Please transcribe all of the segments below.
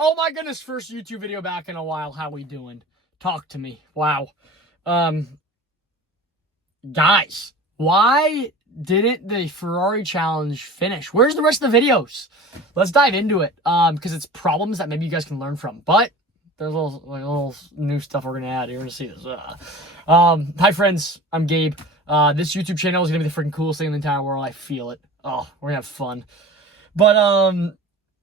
Oh my goodness, first YouTube video back in a while. How we doing? Talk to me. Wow. Guys, why didn't the Ferrari challenge finish? Where's the rest of the videos? Let's dive into it. Because it's problems that maybe you guys can learn from. But there's a little new stuff we're gonna add. You're gonna see this. Hi friends, I'm Gabe. This YouTube channel is gonna be the freaking coolest thing in the entire world. I feel it. Oh, we're gonna have fun. But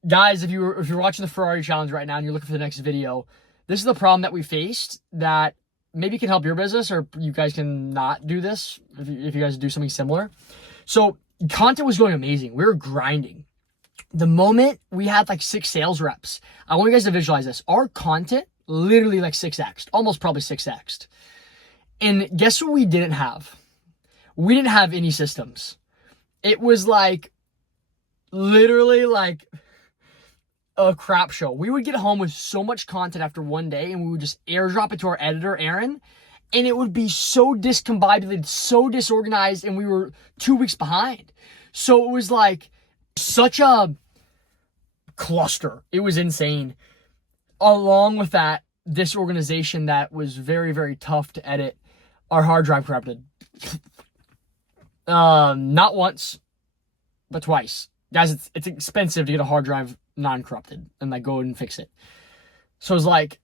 guys, if you're watching the Ferrari challenge right now and you're looking for the next video, this is the problem that we faced that maybe can help your business, or you guys can not do this if you guys do something similar. So content was going amazing. We were grinding. The moment we had like 6 sales reps, I want you guys to visualize this. Our content literally like 6x'd, almost probably 6x'd. And guess what we didn't have? We didn't have any systems. It was like literally like a crap show. We would get home with so much content after one day and we would just airdrop it to our editor, Aaron, and it would be so discombobulated, so disorganized, and we were 2 weeks behind. So it was like such a cluster. It was insane. Along with that disorganization that was very, very tough to edit, our hard drive corrupted. Not once, but twice. Guys, it's expensive to get a hard drive non-corrupted and like go and fix it. So it's like,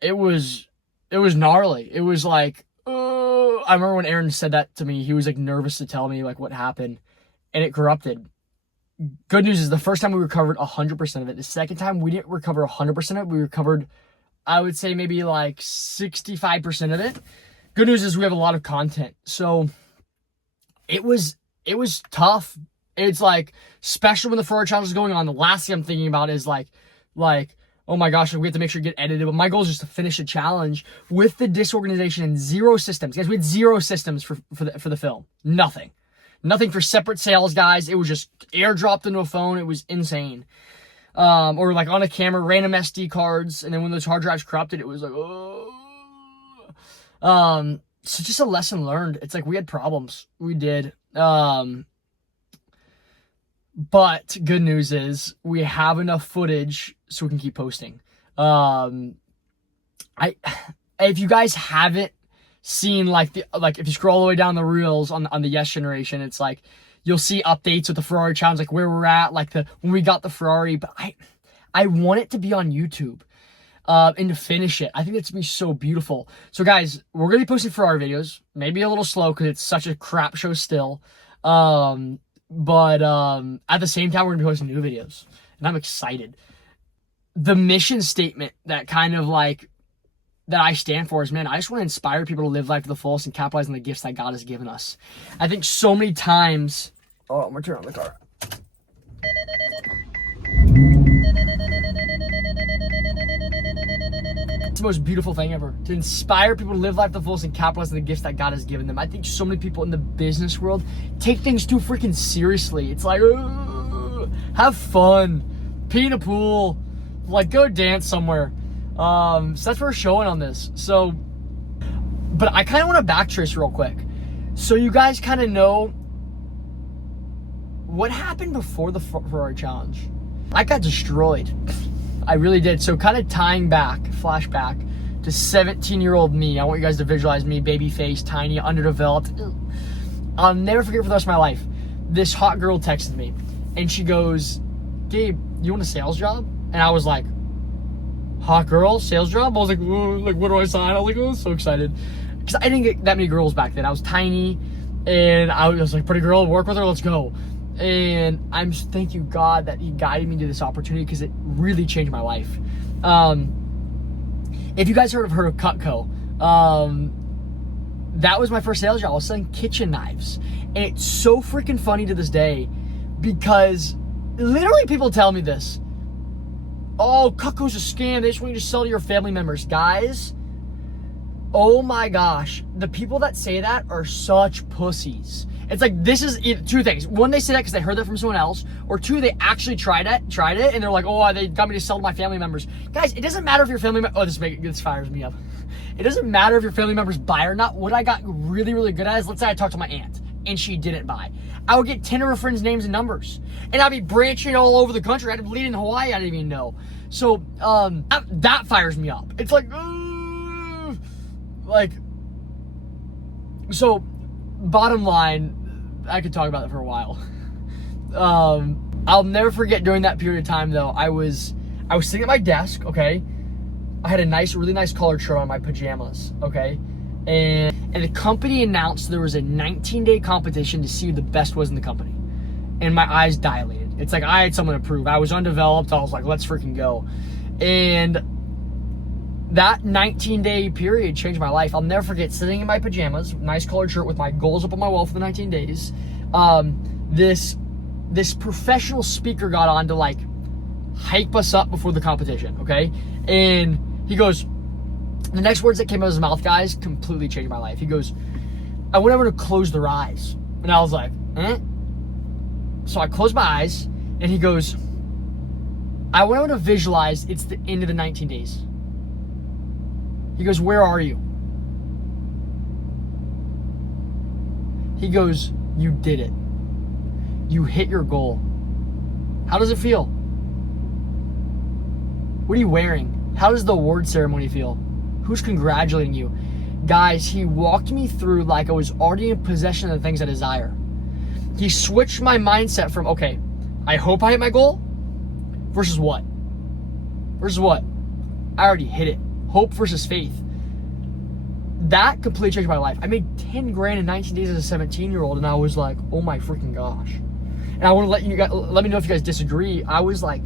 it was gnarly. It was like, I remember when Aaron said that to me, he was like nervous to tell me like what happened, and it corrupted. Good news is the first time we recovered 100% of it. The second time we didn't recover 100% of it. We recovered, I would say maybe like 65% of it. Good news is we have a lot of content. So it was tough. It's like, especially when the Ferrari challenge is going on, the last thing I'm thinking about is like, oh my gosh, we have to make sure to get edited. But my goal is just to finish a challenge with the disorganization and 0 systems. Guys, we had 0 systems for the film. Nothing for separate sales, guys. It was just airdropped into a phone. It was insane. Or like on a camera, random SD cards. And then when those hard drives corrupted, it was like, oh. So just a lesson learned. It's like we had problems. We did. But good news is we have enough footage so we can keep posting. If you guys haven't seen like if you scroll all the way down the reels on the Yes Generation, it's like you'll see updates with the Ferrari challenge, like where we're at, like when we got the Ferrari. But I want it to be on YouTube. And to finish it. I think it's going to be so beautiful. So guys, we're going to be posting Ferrari videos. Maybe a little slow because it's such a crap show still. But at the same time, we're going to be posting new videos. And I'm excited. The mission statement that kind of like, that I stand for is, man, I just want to inspire people to live life to the fullest and capitalize on the gifts that God has given us. I think so many times... Oh, I'm going to turn on the car. The most beautiful thing ever, to inspire people to live life to the fullest and capitalize on the gifts that God has given them. I think so many people in the business world take things too freaking seriously. It's like, have fun, pee in a pool, like go dance somewhere. So that's what we're showing on this. So, but I kind of want to backtrace real quick, so you guys kind of know what happened before the Ferrari challenge. I got destroyed. I really did. So kind of tying back, flashback to 17-year-old me. I want you guys to visualize me, baby face, tiny, underdeveloped. I'll never forget for the rest of my life. This hot girl texted me and she goes, Gabe, you want a sales job? And I was like, hot girl, sales job? I was like, what do I sign? I was like, oh, so excited. Because I didn't get that many girls back then. I was tiny and I was like, pretty girl, work with her, let's go. And I'm just, thank you God that he guided me to this opportunity, because it really changed my life. If you guys heard of Cutco, that was my first sales job. I was selling kitchen knives. And it's so freaking funny to this day, because literally people tell me this. Oh, Cutco's a scam. They just want you to sell to your family members. Guys, oh my gosh. The people that say that are such pussies. It's like, this is 2 things. One, they say that because they heard that from someone else. Or 2, they actually tried it, and they're like, oh, they got me to sell to my family members. Guys, it doesn't matter if your family member... Oh, this fires me up. It doesn't matter if your family members buy or not. What I got really, really good at is, let's say I talked to my aunt, and she didn't buy. I would get 10 of her friends' names and numbers. And I'd be branching all over the country. I'd lead in Hawaii, I didn't even know. So, that fires me up. It's like, so, bottom line, I could talk about it for a while. I'll never forget during that period of time, though, I was sitting at my desk, okay? I had a really nice collared shirt on, my pajamas, okay? And the company announced there was a 19-day competition to see who the best was in the company. And my eyes dilated. It's like I had someone to prove. I was undeveloped. I was like, let's freaking go. And that 19-day period changed my life. I'll never forget sitting in my pajamas, nice collared shirt with my goals up on my wall for the 19 days. This professional speaker got on to like hype us up before the competition, okay? And he goes, the next words that came out of his mouth, guys, completely changed my life. He goes, I went over to close their eyes. And I was like, So I closed my eyes, and he goes, I went over to visualize it's the end of the 19 days. He goes, where are you? He goes, you did it. You hit your goal. How does it feel? What are you wearing? How does the award ceremony feel? Who's congratulating you? Guys, he walked me through like I was already in possession of the things I desire. He switched my mindset from, okay, I hope I hit my goal, versus what? Versus what? I already hit it. Hope versus faith. That completely changed my life. I made 10 grand in 19 days as a 17-year-old, and I was like, oh my freaking gosh. And I want to let me know if you guys disagree. I was like,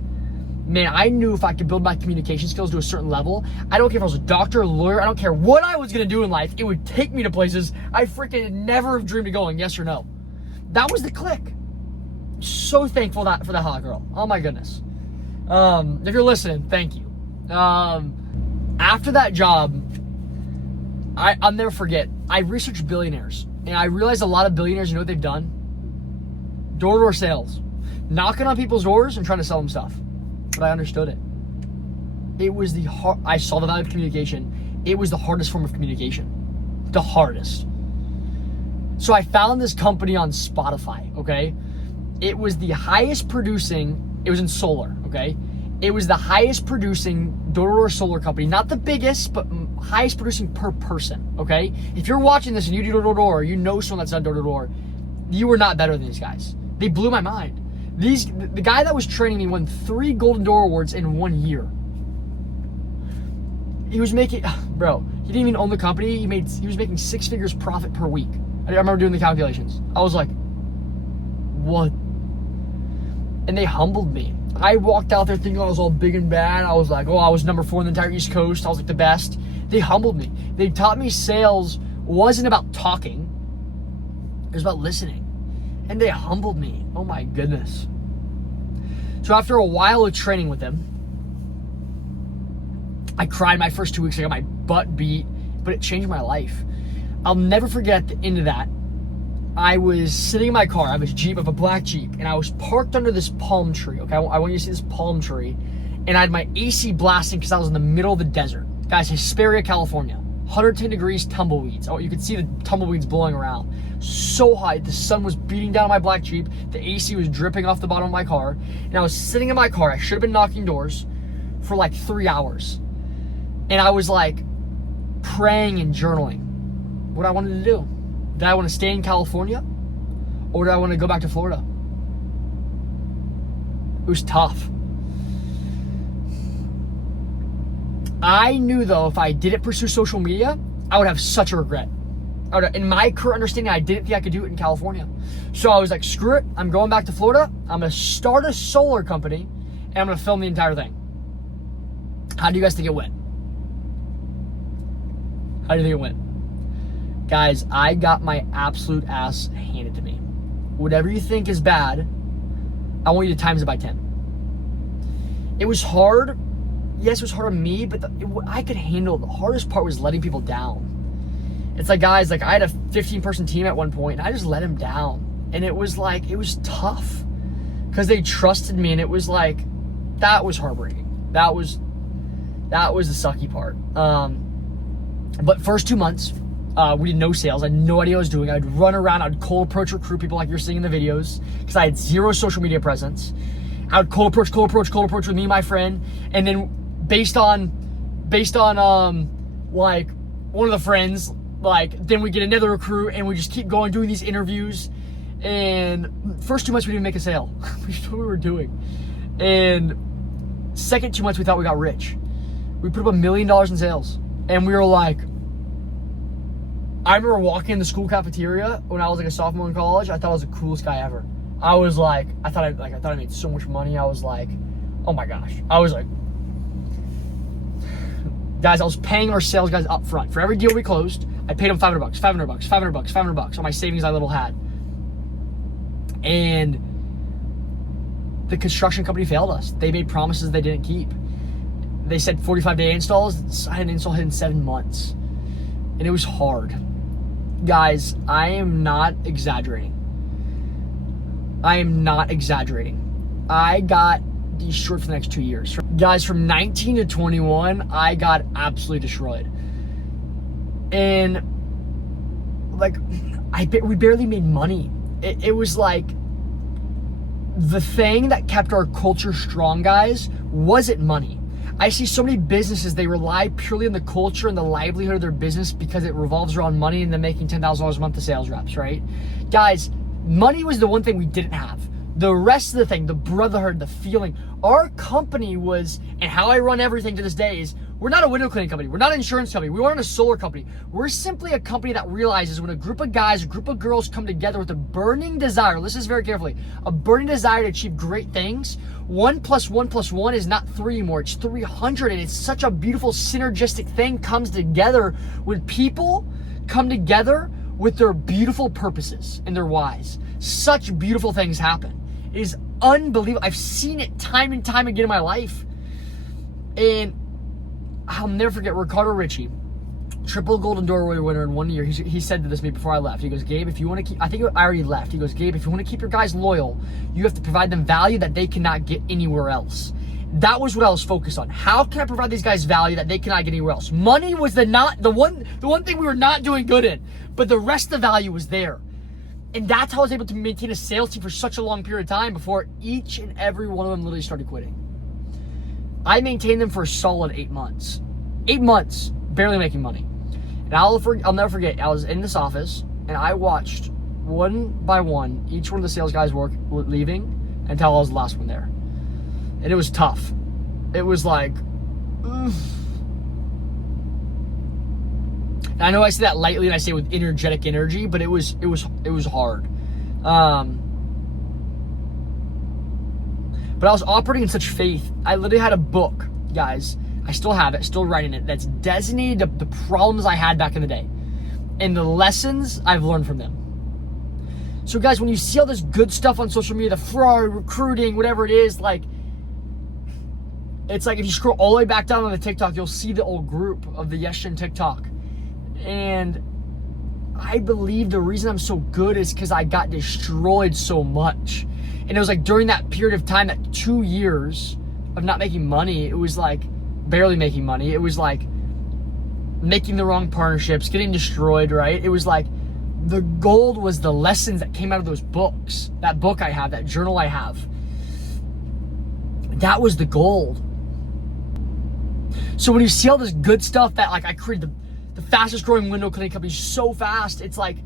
man, I knew if I could build my communication skills to a certain level, I don't care if I was a doctor, a lawyer, I don't care what I was going to do in life, it would take me to places I freaking never have dreamed of going, yes or no. That was the click. So thankful for that hot girl. Oh my goodness. If you're listening, thank you. After that job, I'll never forget, I researched billionaires, and I realized a lot of billionaires, you know what they've done? Door-to-door sales. Knocking on people's doors and trying to sell them stuff. But I understood it. I saw the value of communication. It was the hardest form of communication. The hardest. So I found this company on Spotify, okay? It was the highest producing, it was in solar, okay? It was the highest producing door-to-door solar company. Not the biggest, but highest producing per person, okay? If you're watching this and you do door-to-door, you know someone that's done door-to-door, you are not better than these guys. They blew my mind. The guy that was training me won 3 Golden Door Awards in 1 year. He was making, bro, he didn't even own the company. He was making 6 figures profit per week. I remember doing the calculations. I was like, what? And they humbled me. I walked out there thinking I was all big and bad. I was like, oh, I was number 4 in the entire East Coast. I was like the best. They humbled me. They taught me sales wasn't about talking. It was about listening. And they humbled me. Oh my goodness. So after a while of training with them, I cried my first 2 weeks. I got my butt beat, but it changed my life. I'll never forget at the end of that, I was sitting in my car. I have a Jeep, I have a black Jeep, and I was parked under this palm tree, okay? I want you to see this palm tree. And I had my AC blasting because I was in the middle of the desert. Guys, Hesperia, California. 110 degrees, tumbleweeds. Oh, you could see the tumbleweeds blowing around. So hot, the sun was beating down my black Jeep. The AC was dripping off the bottom of my car. And I was sitting in my car. I should have been knocking doors for like 3 hours. And I was like praying and journaling what I wanted to do. Did I want to stay in California? Or did I want to go back to Florida? It was tough. I knew though, if I didn't pursue social media, I would have such a regret. In my current understanding, I didn't think I could do it in California. So I was like, screw it. I'm going back to Florida. I'm going to start a solar company and I'm going to film the entire thing. How do you guys think it went? How do you think it went? Guys, I got my absolute ass handed to me. Whatever you think is bad, I want you to times it by 10. It was hard. Yes, it was hard on me, but I could handle it. The hardest part was letting people down. It's like, guys, like I had a 15-person team at one point, and I just let them down. And it was like, it was tough because they trusted me, and it was like, that was heartbreaking. That was the sucky part. But first 2 months, We did no sales. I had no idea what I was doing. I'd run around. I'd cold approach, recruit people like you're seeing in the videos because I had zero social media presence. I would cold approach with me and my friend, and then based on like one of the friends, like then we get another recruit, and we just keep going doing these interviews. And first 2 months we didn't make a sale. We just knew what we were doing. And second 2 months we thought we got rich. We put up $1 million in sales, and we were like, I remember walking in the school cafeteria when I was like a sophomore in college. I thought I was the coolest guy ever. I was like, I thought I made so much money. I was like, oh my gosh. I was like, guys, I was paying our sales guys up front. For every deal we closed, I paid them $500, $500 on my savings I little had. And the construction company failed us. They made promises they didn't keep. They said 45-day installs. I had an install hit in 7 months. And it was hard. Guys, I am not exaggerating. I got destroyed for the next 2 years. Guys, from 19 to 21, I got absolutely destroyed. And like, we barely made money. It was like, the thing that kept our culture strong, guys, wasn't money. I see so many businesses, they rely purely on the culture and the livelihood of their business because it revolves around money and them making $10,000 a month to sales reps, right? Guys, money was the one thing we didn't have. The rest of the thing, the brotherhood, the feeling, our company was, and how I run everything to this day is, we're not a window cleaning company. We're not an insurance company. We weren't a solar company. We're simply a company that realizes when a group of guys, a group of girls come together with a burning desire, listen to this very carefully, a burning desire to achieve great things, 1 + 1 + 1 is not 3 anymore, it's 300, and it's such a beautiful synergistic thing comes together when people come together with their beautiful purposes and their whys. Such beautiful things happen. It is unbelievable. I've seen it time and time again in my life. And I'll never forget Ricardo Ricci, triple Golden Doorway winner in 1 year. He said to this to me before I left. He goes, Gabe, if you want to keep, I think I already left. He goes, Gabe, if you want to keep your guys loyal, you have to provide them value that they cannot get anywhere else. That was what I was focused on. How can I provide these guys value that they cannot get anywhere else? Money was the one thing we were not doing good in, but the rest of the value was there. And that's how I was able to maintain a sales team for such a long period of time before each and every one of them literally started quitting. I maintained them for a solid 8 months. 8 months, barely making money. And I'll never forget, I was in this office, and I watched one by one, each one of the sales guys leaving until I was the last one there. And it was tough. It was like, ugh. And I know I say that lightly and I say it with energetic energy, but it was hard. But I was operating in such faith. I literally had a book, guys. I still have it, still writing it. That's designated to the problems I had back in the day and the lessons I've learned from them. So guys, when you see all this good stuff on social media, the Ferrari, recruiting, whatever it is, like, it's like if you scroll all the way back down on the TikTok, you'll see the old group of the Yeshin TikTok. And I believe the reason I'm so good is because I got destroyed so much. And it was like during that period of time, that 2 years of not making money, it was like barely making money. It was like making the wrong partnerships, getting destroyed, right? It was like the gold was the lessons that came out of those books. That book I have, that journal I have. That was the gold. So when you see all this good stuff that like I created the fastest growing window cleaning company so fast, it's like,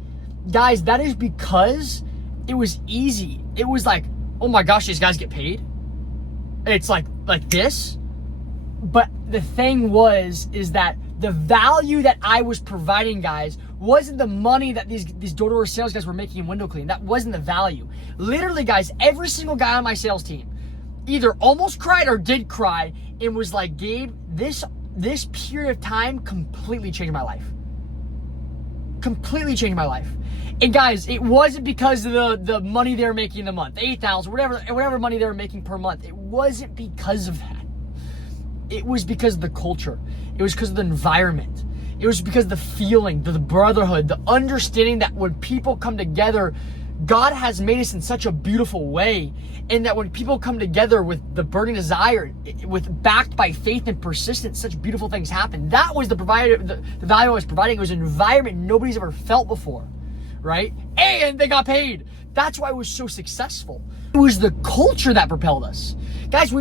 guys, that is because it was easy. It was like, oh my gosh, these guys get paid. It's like this. But the thing is that the value that I was providing, guys, wasn't the money that these door-to-door sales guys were making in window cleaning. That wasn't the value. Literally, guys, every single guy on my sales team either almost cried or did cry and was like, Gabe, this period of time completely changed my life. Completely changed my life. And guys, it wasn't because of the money they were making in a month, 8,000, whatever money they were making per month. It wasn't because of that. It was because of the culture. It was because of the environment. It was because of the feeling, the brotherhood, the understanding that when people come together, God has made us in such a beautiful way, and that when people come together with the burning desire, with backed by faith and persistence, such beautiful things happen. That was the value I was providing. It was an environment nobody's ever felt before, right? And they got paid. That's why it was so successful. It was the culture that propelled us. Guys,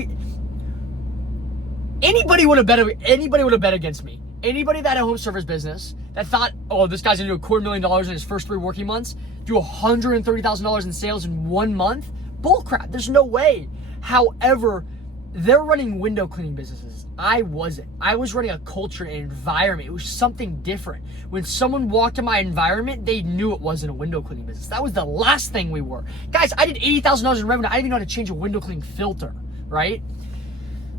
anybody would have bet against me. Anybody that had a home service business that thought, oh, this guy's gonna do $250,000 in his first 3 working months, do $130,000 in sales in 1 month? Bullcrap, there's no way. However, they're running window cleaning businesses. I wasn't. I was running a culture and environment. It was something different. When someone walked in my environment, they knew it wasn't a window cleaning business. That was the last thing we were. Guys, I did $80,000 in revenue. I didn't even know how to change a window cleaning filter, right?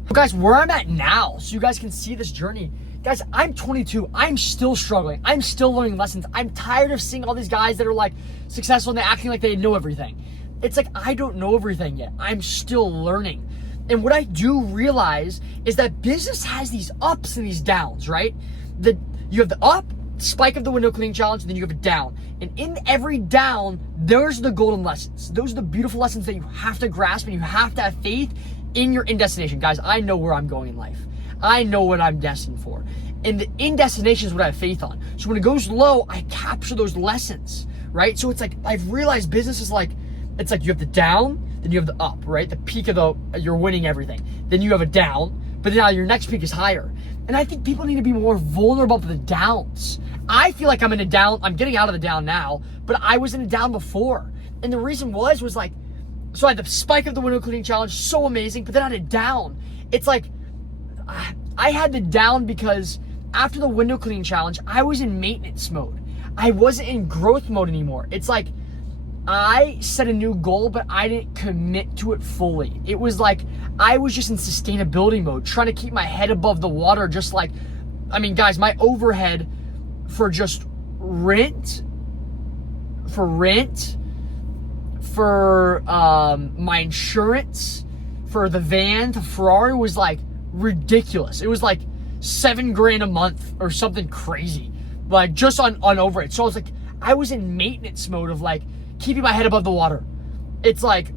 But guys, where I'm at now, so you guys can see this journey. Guys, I'm 22. I'm still struggling. I'm still learning lessons. I'm tired of seeing all these guys that are like successful and they're acting like they know everything. It's like, I don't know everything yet. I'm still learning. And what I do realize is that business has these ups and these downs, right? You have the up, spike of the window cleaning challenge, and then you have a down. And in every down, there's the golden lessons. Those are the beautiful lessons that you have to grasp, and you have to have faith in your in destination. Guys, I know where I'm going in life. I know what I'm destined for. And the in destination is what I have faith on. So when it goes low, I capture those lessons, right? So it's like, I've realized business is like, it's like you have the down, then you have the up, right? The peak of you're winning everything. Then you have a down, but now your next peak is higher. And I think people need to be more vulnerable to the downs. I feel like I'm in a down, I'm getting out of the down now, but I was in a down before. And the reason was like, so I had the spike of the window cleaning challenge, so amazing, but then I had a down. It's like, I had the down because after the window cleaning challenge, I was in maintenance mode. I wasn't in growth mode anymore. It's like, I set a new goal, but I didn't commit to it fully. It was like, I was just in sustainability mode, trying to keep my head above the water, just like, I mean, guys, my overhead for just rent, for my insurance, for the van, the Ferrari was like ridiculous. It was like $7,000 a month or something crazy, like just on overhead. So I was like, I was in maintenance mode of like, keeping my head above the water. It's like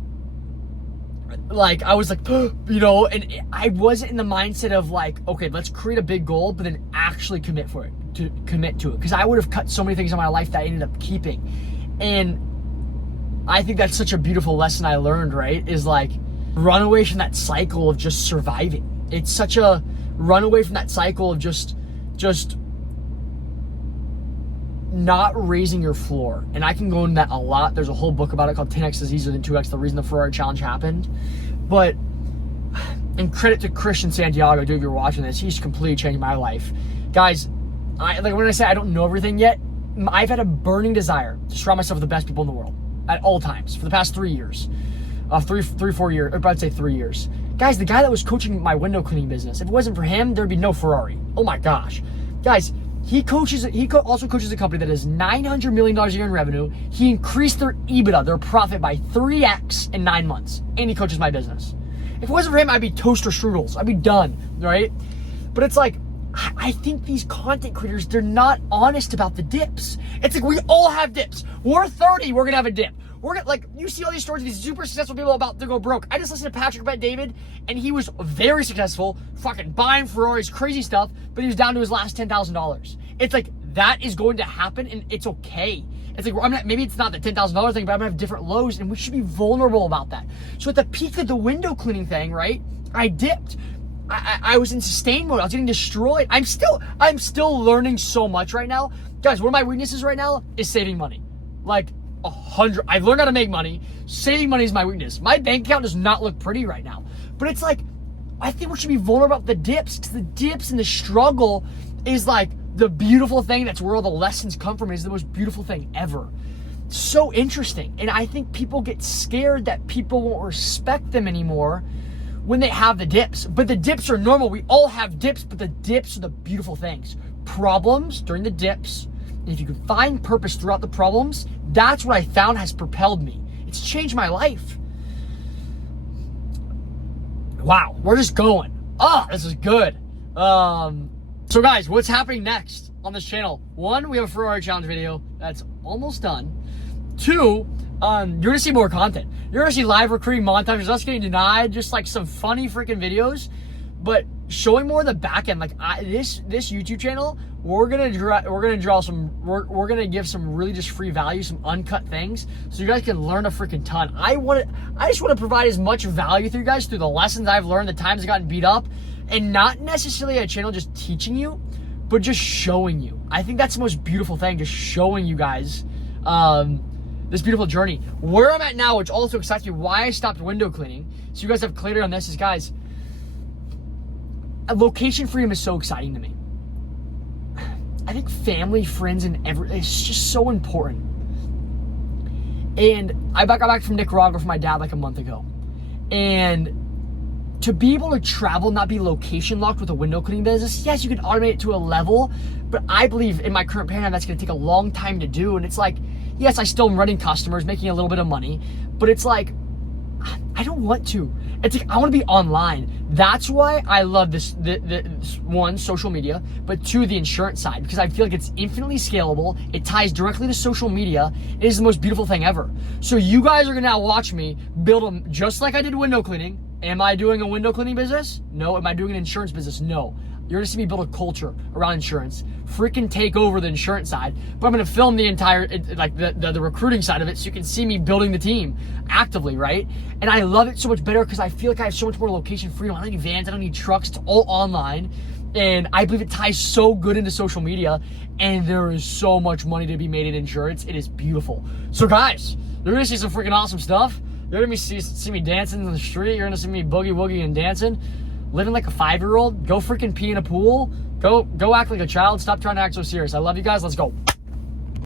I was like, you know, and I wasn't in the mindset of like, okay, let's create a big goal, but then actually commit to it. Because I would have cut so many things in my life that I ended up keeping. And I think that's such a beautiful lesson I learned, right? Is like, run away from that cycle of just surviving. It's such a run away from that cycle of just not raising your floor. And I can go into that a lot. There's a whole book about it called 10x is easier than 2x, the reason the Ferrari challenge happened. But, and credit to Christian Santiago, dude, if you're watching this, he's completely changed my life. Guys, like when I say I don't know everything yet, I've had a burning desire to surround myself with the best people in the world at all times for the past 3 years. 4 years, or I'd say 3 years. Guys, the guy that was coaching my window cleaning business, if it wasn't for him, there'd be no Ferrari. Oh my gosh. Guys, he also coaches a company that has $900 million a year in revenue. He increased their EBITDA, their profit, by 3x in 9 months. And he coaches my business. If it wasn't for him, I'd be toaster strudels. I'd be done, right? But it's like, I think these content creators, they're not honest about the dips. It's like, we all have dips. We're 30, we're gonna have a dip. We're gonna, like, you see all these stories of these super successful people about to go broke. I just listened to Patrick Bet-David, and he was very successful, fucking buying Ferraris, crazy stuff, but he was down to his last $10,000. It's like, that is going to happen, and it's okay. It's like, maybe it's not the $10,000 thing, but I'm gonna have different lows, and we should be vulnerable about that. So at the peak of the window cleaning thing, right, I dipped. I was in sustain mode. I was getting destroyed. I'm still learning so much right now. Guys, one of my weaknesses right now is saving money. Like, 100. I've learned how to make money. Saving money is my weakness. My bank account does not look pretty right now. But it's like, I think we should be vulnerable about the dips, because the dips and the struggle is like the beautiful thing. That's where all the lessons come from. It's the most beautiful thing ever. So interesting. And I think people get scared that people won't respect them anymore when they have the dips. But the dips are normal. We all have dips, but the dips are the beautiful things. Problems during the dips. And if you can find purpose throughout the problems, that's what I found has propelled me. It's changed my life. Wow, we're just going. Oh, this is good. So guys, what's happening next on this channel? 1, we have a Ferrari challenge video that's almost done. 2, You're gonna see more content. You're gonna see live recruiting montages, us getting denied, just like some funny freaking videos, but showing more of the back end. Like this YouTube channel, we're gonna give some really just free value, some uncut things, so you guys can learn a freaking ton. I just want to provide as much value through you guys through the lessons I've learned, the times I've gotten beat up, and not necessarily a channel just teaching you, but just showing you. I think that's the most beautiful thing, just showing you guys this beautiful journey. Where I'm at now, which also excites me, why I stopped window cleaning, so you guys have clarity on this, is guys, location freedom is so exciting to me. I think family, friends, and it's just so important. And I got back from Nicaragua from my dad like a month ago. And to be able to travel, not be location locked with a window cleaning business, yes, you can automate it to a level, but I believe in my current paradigm that's gonna take a long time to do. And it's like, yes, I still am running customers, making a little bit of money, but it's like, I don't want to. It's like, I want to be online. That's why I love this one, social media, but two, the insurance side, because I feel like it's infinitely scalable. It ties directly to social media. It is the most beautiful thing ever. So you guys are going to now watch me build them just like I did window cleaning. Am I doing a window cleaning business? No. Am I doing an insurance business? No. You're going to see me build a culture around insurance, freaking take over the insurance side, but I'm going to film the entire, like the recruiting side of it, so you can see me building the team actively, right? And I love it so much better because I feel like I have so much more location freedom. I don't need vans, I don't need trucks, it's all online. And I believe it ties so good into social media, and there is so much money to be made in insurance. It is beautiful. So guys, you're going to see some freaking awesome stuff. You're going to see me dancing in the street. You're going to see me boogie woogie and dancing. Living like a 5-year-old, go freaking pee in a pool, go act like a child, stop trying to act so serious. I love you guys, let's go.